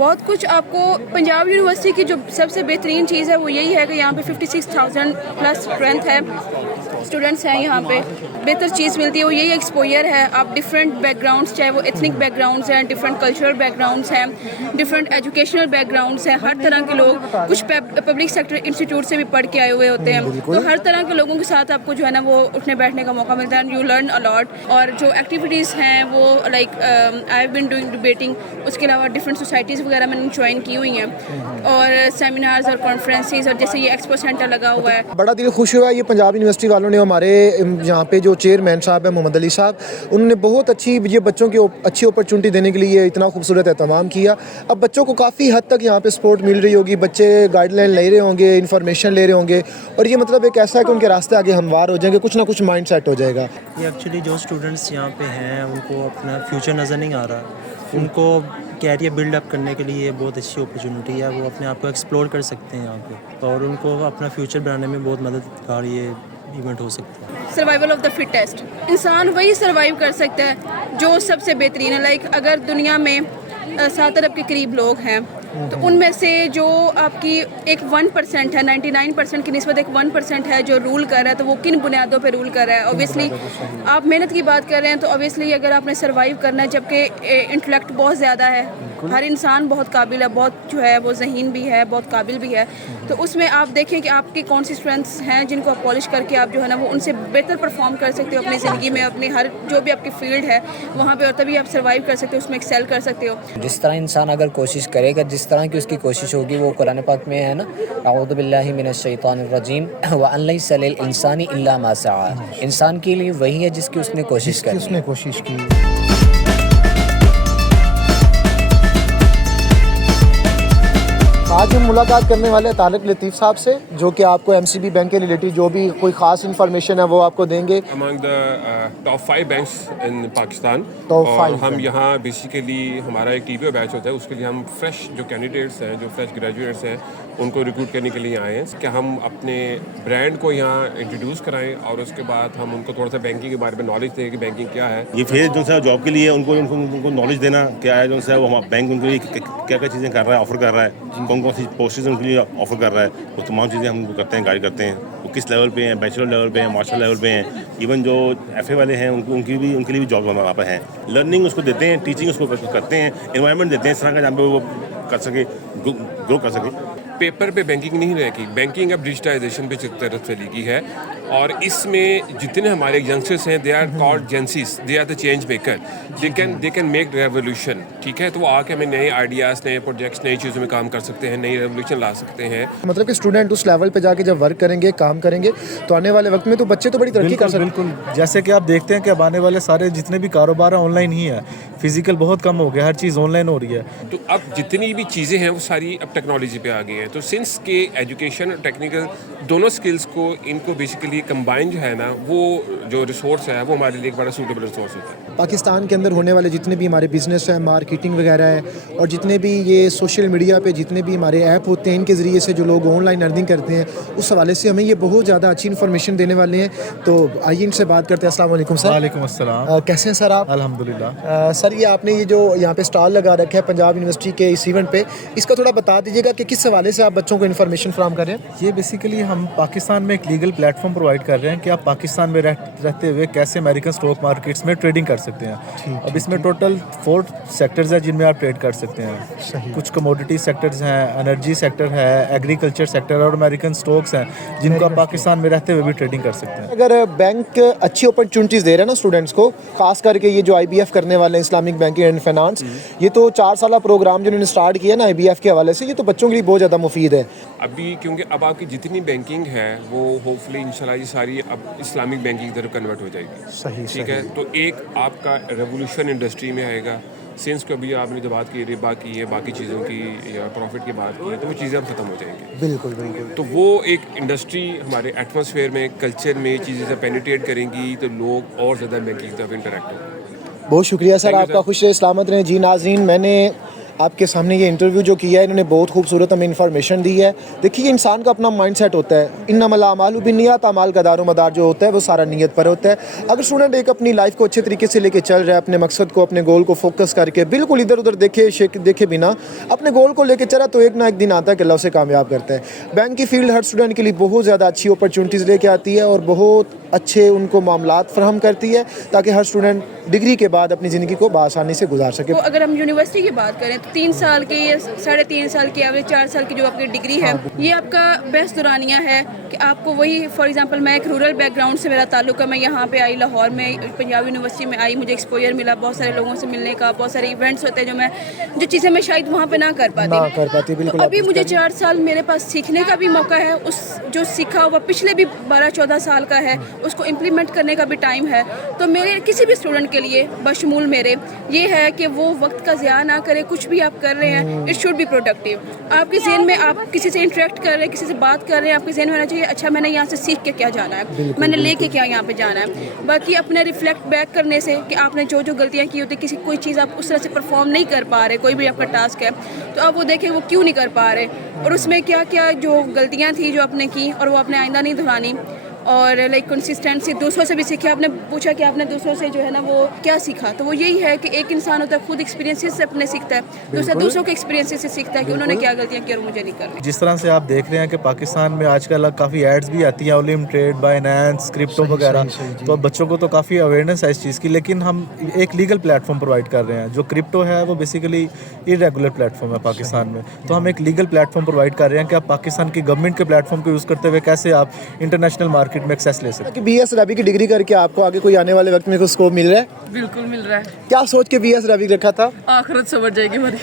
بہت کچھ آپ کو پنجاب یونیورسٹی کی جو سب سے بہترین چیز ہے وہ یہی ہے کہ یہاں پہ 56,000 پلس اسٹرینتھ ہے، اسٹوڈنٹس ہیں یہاں پہ. بہتر چیز ملتی ہے وہ یہی ایکسپوئر ہے. آپ ڈفرینٹ بیک گراؤنڈس، چاہے وہ ایتھنک بیک گراؤنڈس ہیں، ڈفرینٹ کلچرل بیک گراؤنڈس ہیں، ڈفرینٹ ایجوکیشنل بیک گراؤنڈس ہیں، ہر طرح کے لوگ. کچھ پبلک سیکٹر انسٹیٹیوٹ سے بھی پڑھ کے آئے ہوئے ہوتے ہیں. تو ہر طرح کے لوگوں کے ساتھ آپ کو جو ہے نا وہ اٹھنے بیٹھنے کا موقع ملتا ہے. You learn a lot. اور جو ایکٹیویٹیز ہیں وہ like I have been doing debating. اس کے علاوہ ڈفرینٹ سوسائٹیز وغیرہ میں نے جوائن کی ہوئی ہیں، اور سیمینارز اور کانفرنسز، اور جیسے یہ ایکسپو سینٹر لگا ہوا ہے. بڑا دل خوش ہوا یہ پنجاب یونیورسٹی والوں نے. ہمارے یہاں پہ جو چیئرمین صاحب ہیں محمد علی صاحب، انہوں نے بہت اچھی یہ بچوں کی اچھی اپرچونٹی دینے کے لیے اتنا خوبصورت اہتمام کیا. اب بچوں کو کافی حد تک یہاں پہ سپورٹ مل رہی ہوگی، بچے گائیڈ لائن لے رہے ہوں گے، انفارمیشن لے رہے ہوں گے، اور یہ مطلب ایک ایسا ہے کہ ان کے راستے آگے ہموار ہو جائیں گے، کچھ نہ کچھ مائنڈ سیٹ ہو جائے گا. یہ ایکچولی جو اسٹوڈنٹس یہاں پہ ہیں ان کو اپنا فیوچر نظر نہیں آ رہا، ان کو کیریئر بلڈ اپ کرنے کے لیے یہ بہت اچھی اپرچونیٹی ہے. وہ اپنے آپ کو ایکسپلور کر سکتے ہیں یہاں پہ، اور ان کو اپنا فیوچر بنانے میں بہت مددگار یہ ایونٹ ہو سکتا ہے. Survival of the fittest. انسان وہی سروائیو کر سکتا ہے جو سب سے بہترین ہے. لائک اگر دنیا میں 7 ارب کے قریب لوگ ہیں، تو ان میں سے جو آپ کی ایک 1% ہے، 99% کی نسبت ایک 1% ہے جو رول کر رہا ہے. تو وہ کن بنیادوں پہ رول کر رہا ہے؟ اوبیسلی آپ محنت کی بات کر رہے ہیں، تو اوبیسلی اگر آپ نے سروائیو کرنا ہے، جبکہ انٹلیکٹ بہت زیادہ ہے، ہر انسان بہت قابل ہے، بہت جو ہے وہ ذہین بھی ہے، بہت قابل بھی ہے. تو اس میں آپ دیکھیں کہ آپ کی کون سی اسٹرینتھس ہیں جن کو آپ پالش کر کے آپ جو ہے نا وہ ان سے بہتر پرفارم کر سکتے ہو اپنی زندگی میں، اپنے ہر جو بھی آپ کی فیلڈ ہے وہاں پہ، اور تبھی آپ سروائیو کر سکتے ہو، اس میں ایکسیل کر سکتے ہو. جس طرح انسان اگر کوشش کرے گا، جس طرح کی اس کی کوشش ہوگی، وہ قرآن پاک میں ہے نا، اعوذ باللہ من الشیطان الرجیم وَأَن لَيْسَ لِلْإِنسَانِ إِلَّا مَا سَعَىٰ. انسان کے لیے وہی ہے جس کی اس نے کوشش کی. آج ہم ملاقات کرنے والے ہیں طارق لطیف صاحب سے، جو کہ آپ کو ایم سی بی بینک کے ریلیٹڈ جو بھی کوئی خاص انفارمیشن ہے وہ آپ کو دیں گے. among the top 5 banks in Pakistan. Top اور 5 ہم یہاں بیسیکلی ہمارا ایک ٹی بی او بیچ ہوتا ہے، اس کے لیے ہم فریش جو کینڈیڈیٹس ہیں، جو فریش گریجویٹس ہیں، ان کو ریکروٹ کرنے کے لیے آئے ہیں کہ ہم اپنے برانڈ کو یہاں انٹروڈیوس کرائیں، اور اس کے بعد ہم ان کو تھوڑا سا بینکنگ کے بارے میں نالج دیں کہ بینکنگ کیا ہے. یہ فیز جو ہے جاب کے لیے ان کو نالج دینا کیا ہے، جو ہے وہ بینک ان کے لیے کیا کیا چیزیں کر رہا ہے، آفر کر رہا ہے، کون کون سی پوسٹز ان کے لیے آفر کر رہا ہے، وہ تمام چیزیں ہم کرتے ہیں، گائڈ کرتے ہیں. وہ کس لیول پہ ہیں، بیچلر لیول پہ ہیں، ماسٹر لیول پہ ہیں، ایون جو ایف اے والے ہیں ان کے لیے بھی جاب وہاں پہ ہیں. لرننگ اس کو دیتے ہیں، ٹیچنگ اس کو کرتے ہیں، انوائرمنٹ دیتے ہیں اس طرح کا جہاں پہ وہ کر سکے، گرو کر سکے. پیپر پہ بینکنگ نہیں رہے گی، بینکنگ اب ڈیجیٹائزیشن پہ طرف چلی گئی ہے، اور اس میں جتنے ہمارے ینگسٹرس ہیں they are called Gen Zs, they are the change maker, they can make revolution. ٹھیک ہے، تو وہ آ کے ہمیں نئے آئیڈیاز، نئے پروجیکٹس، نئی چیزوں میں کام کر سکتے ہیں، نئی ریولیوشن لا سکتے ہیں. مطلب کہ اسٹوڈنٹ اس لیول پہ جا کے جب ورک کریں گے، کام کریں گے، تو آنے والے وقت میں تو بچے تو بڑی ترقی کر سکتے ہیں. بالکل، جیسے کہ آپ دیکھتے ہیں کہ اب آنے والے سارے جتنے بھی کاروبار ہیں آن لائن ہی ہے، فزیکل بہت کم ہو گیا، ہر چیز آن لائن ہو رہی ہے. تو اب جتنی بھی چیزیں ہیں وہ ساری اب ٹیکنالوجی پہ آ گئی ہیں. تو سنس کے ایجوکیشن اور ٹیکنیکل دونوں اسکلس کو ان کو بیسیکلی کمبائن جو ہے نا، وہ جو ریسورس ہے وہ ہمارے لیے ایک بڑا سوٹیبل ریسورس ہوتا ہے. پاکستان کے اندر ہونے والے جتنے بھی ہمارے بزنس ہیں، مارکیٹنگ وغیرہ ہے، اور جتنے بھی یہ سوشل میڈیا پہ جتنے بھی ہمارے ایپ ہوتے ہیں، ان کے ذریعے سے جو لوگ آن لائن ارننگ کرتے ہیں، اس حوالے سے ہمیں یہ بہت زیادہ اچھی انفارمیشن دینے والے ہیں. تو آئیے ان سے بات کرتے ہیں. السلام علیکم سر. وعلیکم السلام. کیسے ہیں سر آپ؟ الحمدللہ. سر یہ آپ نے یہ جو یہاں پہ اسٹال لگا رکھا ہے پنجاب یونیورسٹی کے اس ایونٹ پہ، اس کا تھوڑا بتا دیجیے گا کہ کس حوالے سے آپ بچوں کو انفارمیشن فراہم کر رہے ہیں. یہ بیسیکلی ہم پاکستان میں ایک لیگل پلیٹ فارم پرووائڈ کر رہے ہیں کہ آپ پاکستان میں رہتے ہوئے کیسے امریکن اسٹاک مارکیٹس میں ٹریڈنگ کر سکتے ہیں. اب اس میں ٹوٹل 4 سیکٹرز ہیں جن میں آپ ٹریڈ کر سکتے ہیں. کچھ کموڈیٹی سیکٹرز ہیں، انرجی سیکٹر ہے، ایگریکلچر سیکٹر، اور امریکن اسٹاکس ہیں جن کو آپ پاکستان میں رہتے ہوئے بھی ٹریڈنگ کر سکتے ہیں. اگر بینک اچھی اپرچونیٹیز دے رہے ہیں نا اسٹوڈنٹس کو، خاص کر کے یہ جو IBF کرنے والے ہیں، اسلامک بینکنگ اینڈ فائنانس، یہ تو 4 سالہ پروگرام جو انہوں نے اسٹارٹ کیا نا IBF کے حوالے سے، یہ تو بچوں کے لیے بہت زیادہ مفید ہے. ابھی کیونکہ اب آپ کی جتنی بینکنگ ہے وہ ہوپ فلی انشاءاللہ یہ ساری اب اسلامک بینکنگ کی طرف کنورٹ ہو جائے گی. صحیح. ٹھیک ہے، تو ایک آپ کا ریولیوشن انڈسٹری میں آئے گا. سنس کو ابھی آپ نے جو بات کی ربا کی ہے، باقی چیزوں کی یا پروفٹ کی بات کی ہے، تو وہ چیزیں اب ختم ہو جائیں گی. بالکل بالکل. تو وہ ایک انڈسٹری ہمارے ایٹماسفیئر میں، کلچر میں چیزیں جب پینیٹریٹ کریں گی تو لوگ اور زیادہ بینکنگ کی طرف انٹریکٹ ہوں گے. بہت شکریہ سر، آپ کا خوش سلامت رہیں. جی ناظرین، میں نے آپ کے سامنے یہ انٹرویو جو کیا ہے انہوں نے بہت خوبصورت ہمیں انفارمیشن دی ہے. دیکھیے انسان کا اپنا مائنڈ سیٹ ہوتا ہے, انما الاعمال بالنیات, اعمال کا دار و مدار جو ہوتا ہے وہ سارا نیت پر ہوتا ہے. اگر اسٹوڈنٹ ایک اپنی لائف کو اچھے طریقے سے لے کے چل رہا ہے, اپنے مقصد کو اپنے گول کو فوکس کر کے بالکل ادھر ادھر دیکھے بنا اپنے گول کو لے کے چلا, تو ایک نہ ایک دن آتا ہے کہ اللہ اسے کامیاب کرتا ہے. بینک کی فیلڈ ہر اسٹوڈنٹ کے لیے بہت زیادہ اچھی اپرچونیٹیز لے کے آتی ہے اور بہت اچھے ان کو معاملات فراہم کرتی ہے تاکہ ہر اسٹوڈنٹ ڈگری کے بعد اپنی زندگی کو بآسانی سے گزار سکے. تو اگر ہم یونیورسٹی کی بات کریں تو 3 سال کی یا 3.5 سال کی ایوریج 4 سال کی جو آپ کی ڈگری ہے, یہ آپ کا بیسٹ دورانیہ ہے کہ آپ کو وہی, فار ایگزامپل میں ایک رورل بیک گراؤنڈ سے میرا تعلق ہے, میں یہاں پہ آئی لاہور میں پنجاب یونیورسٹی میں آئی, مجھے ایکسپوجر ملا بہت سارے لوگوں سے ملنے کا, بہت سارے ایونٹس ہوتے ہیں جو چیزیں میں شاید وہاں پہ نہ کر پاتی. بالکل. ابھی مجھے 4 سال میرے پاس سیکھنے کا بھی موقع ہے, اس جو سیکھا ہوا پچھلے بھی 12-14 سال کا ہے اس کو امپلیمنٹ کرنے کا بھی ٹائم ہے. تو میرے کسی بھی اسٹوڈنٹ کے لیے بشمول میرے یہ ہے کہ وہ وقت کا ضیاع نہ کرے, کچھ بھی آپ کر رہے ہیں اٹ شوڈ بی پروڈکٹیو. آپ کے ذہن میں آپ کسی سے انٹریکٹ کر رہے ہیں, کسی سے بات کر رہے ہیں, آپ کے ذہن میں ہونا چاہیے اچھا میں نے یہاں سے سیکھ کے کیا جانا ہے, میں نے لے کے کیا یہاں پہ جانا ہے. باقی اپنے ریفلیکٹ بیک کرنے سے کہ آپ نے جو غلطیاں کی ہوتی, کسی کوئی چیز آپ اس طرح سے پرفارم نہیں کر پا رہے, کوئی بھی آپ کا ٹاسک ہے تو آپ وہ دیکھیں وہ کیوں نہیں کر پا رہے اور اس میں کیا کیا جو غلطیاں تھیں جو آپ نے کی اور وہ آپ نے آئندہ نہیں دہرانی. اور لائک کنسسٹنسی دوسروں سے بھی سیکھا. آپ نے پوچھا کہ آپ نے دوسروں سے جو ہے نا وہ کیا سیکھا, تو وہ یہی ہے کہ ایک انسان ہوتا ہے خود ایکسپیرینسز سے اپنے سیکھتا ہے, دوسروں کے ایکسپیرینسز سے سیکھتا ہے کہ انہوں نے کیا غلطیاں کی اور مجھے نہیں کرنی. جس طرح سے آپ دیکھ رہے ہیں کہ پاکستان میں آج کل کافی ایڈز بھی آتی ہیں, اولیم ٹریڈ, بائنانس, کرپٹو وغیرہ, تو بچوں کو تو کافی اویئرنیس ہے اس چیز کی, لیکن ہم ایک لیگل پلیٹ فارم پرووائڈ کر رہے ہیں. جو کرپٹو ہے وہ بیسیکلی ارریگولر پلیٹ فارم ہے پاکستان میں, تو ہم ایک لیگل پلیٹ فارم پرووائڈ کر رہے ہیں کہ آپ پاکستان کی گورنمنٹ کے پلیٹ فارم کو یوز کرتے ہوئے کیسے آپ انٹرنیشنل مارکیٹ میں ایکسیس لے سکتے ہیں. کہ بی ایس عربی کی ڈگری کر کے آپ کو آگے کوئی آنے والے وقت میں کوئی اسکوپ مل رہا ہے؟ بالکل مل رہا ہے. کیا سوچ کے بی ایس عربی رکھا تھا؟ آخرت سمجھ جائے گی ہماری.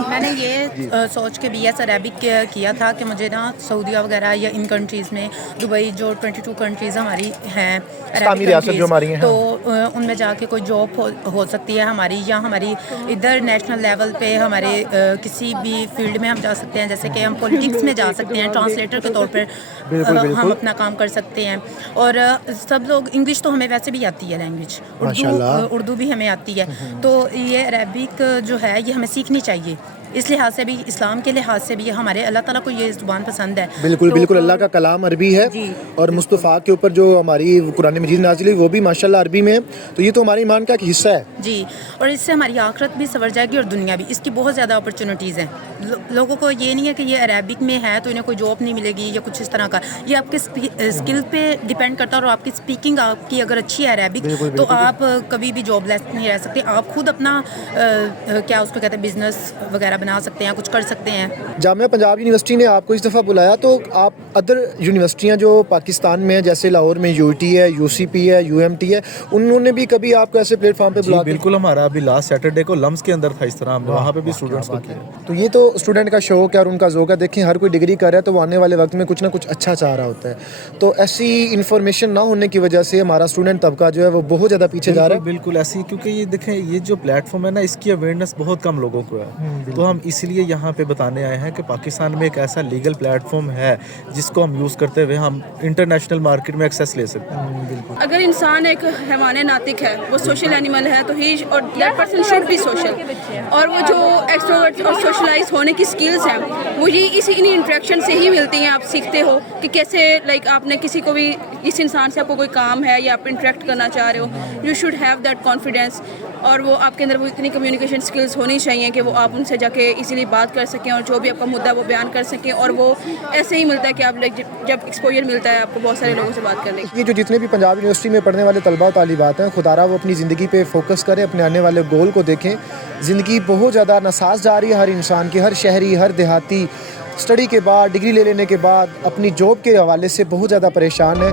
میں نے یہ سوچ کے بی ایس عربک کیا تھا کہ مجھے نا سعودیہ وغیرہ یا ان کنٹریز میں, دبئی جو 22 کنٹریز ہماری ہیں اسلامی ریاست جو ہماری ہیں, تو ان میں جا کے کوئی جاب ہو سکتی ہے ہماری, یا ہماری ادھر نیشنل لیول پہ ہمارے کسی بھی فیلڈ میں ہم جا سکتے ہیں, جیسے کہ ہم پولیٹکس میں جا سکتے ہیں, ٹرانسلیٹر کے طور پر ہم اپنا کام کر سکتے ہیں. اور سب لوگ, انگلش تو ہمیں ویسے بھی آتی ہے لینگویج, اردو بھی ہمیں آتی ہے, تو یہ عربک جو ہے یہ ہمیں سیکھنی چاہیے. اس لحاظ سے بھی, اسلام کے لحاظ سے بھی ہمارے اللہ تعالیٰ کو یہ زبان پسند ہے. بالکل اللہ کا کلام عربی ہے, اور مصطفیٰ کے اوپر جو ہماری قرآن مجید نازل ہوئی وہ بھی ماشاءاللہ عربی میں ہے, تو یہ تو ہمارے ایمان کا ایک حصہ ہے. جی, اور اس سے ہماری آخرت بھی سنور جائے گی اور دنیا بھی. اس کی بہت زیادہ اپرچونیٹیز ہیں. لوگوں کو یہ نہیں ہے کہ یہ عربک میں ہے تو انہیں کوئی جاب نہیں ملے گی یا کچھ اس طرح کا. یہ آپ کے اسکل پہ ڈیپینڈ کرتا ہے, اور آپ کی اسپیکنگ آپ کی اگر اچھی ہے عربک تو آپ کبھی بھی جاب لیس نہیں رہ سکتے. آپ خود اپنا کیا اس کو کہتے ہیں بزنس وغیرہ بنا سکتے ہیں, کچھ کر سکتے ہیں. جامعہ پنجاب یونیورسٹی نے آپ کو اس دفعہ بلایا, تو آپ ادر یونیورسٹیاں جو پاکستان میں ہیں جیسے لاہور میں یو ٹی ہے, یو سی پی ہے, یو ایم ٹی ہے, انہوں نے بھی کبھی آپ کو ایسے پلیٹ فارم پہ بلایا؟ بالکل, ہمارا ابھی لاسٹ سیٹرڈے کو لمس کے اندر تھا اس طرح, وہاں پہ بھی اسٹوڈنٹس کو کیا. تو یہ تو اسٹوڈنٹ کا شوق ہے اور ان کا ذوق ہے. دیکھیں ہر کوئی ڈگری کر رہا ہے تو وہ آنے والے وقت میں کچھ نہ کچھ اچھا چاہ رہا ہوتا ہے, تو ایسی انفارمیشن نہ ہونے کی وجہ سے ہمارا اسٹوڈنٹ طبقہ جو ہے وہ بہت زیادہ پیچھے جا رہا ہے. بالکل ایسی, کیونکہ یہ دیکھیں یہ جو پلیٹ فارم ہے نا, اس کی اویئرنیس بہت کم لوگوں کو ہے, تو ہم اس لیے یہاں پہ بتانے آئے ہیں کہ پاکستان میں ایک ایسا لیگل پلیٹ فارم ہے جس کو ہم یوز کرتے ہوئے ہم انٹرنیشنل مارکیٹ میں ایکسیس لے سکتے ہیں. اگر انسان ایک حیوان ناطق ہے, وہ سوشل اینیمل ہے, تو ہی اور that person should be social. اور وہ جو ایکسٹروورٹ اور سوشلائز ہونے کی اسکلز ہیں وہ یہ انہی انٹریکشن سے ہی ملتی ہیں. آپ سیکھتے ہو کہ کیسے لائک آپ نے کسی کو بھی, اس انسان سے آپ کو کوئی کام ہے یا آپ انٹریکٹ کرنا چاہ رہے ہو, you should have that confidence, اور وہ آپ کے اندر وہ اتنی کمیونیکیشن اسکلز ہونی چاہیے کہ وہ آپ ان سے جا کے ایزیلی بات کر سکیں اور جو بھی آپ کا مدعا وہ بیان کر سکیں. اور وہ ایسے ہی ملتا ہے کہ آپ جب ایکسپوجر ملتا ہے آپ کو بہت سارے لوگوں سے بات کرنے کی. یہ جو جتنے بھی پنجاب یونیورسٹی میں پڑھنے والے طلباء و طالبات ہیں, خدا وہ اپنی زندگی پہ فوکس کریں, اپنے آنے والے گول کو دیکھیں. زندگی بہت زیادہ ناساز جا رہی ہے ہر انسان کی, ہر شہری, ہر دیہاتی اسٹڈی کے بعد, ڈگری لے لینے کے بعد اپنی جاب کے حوالے سے بہت زیادہ پریشان ہے.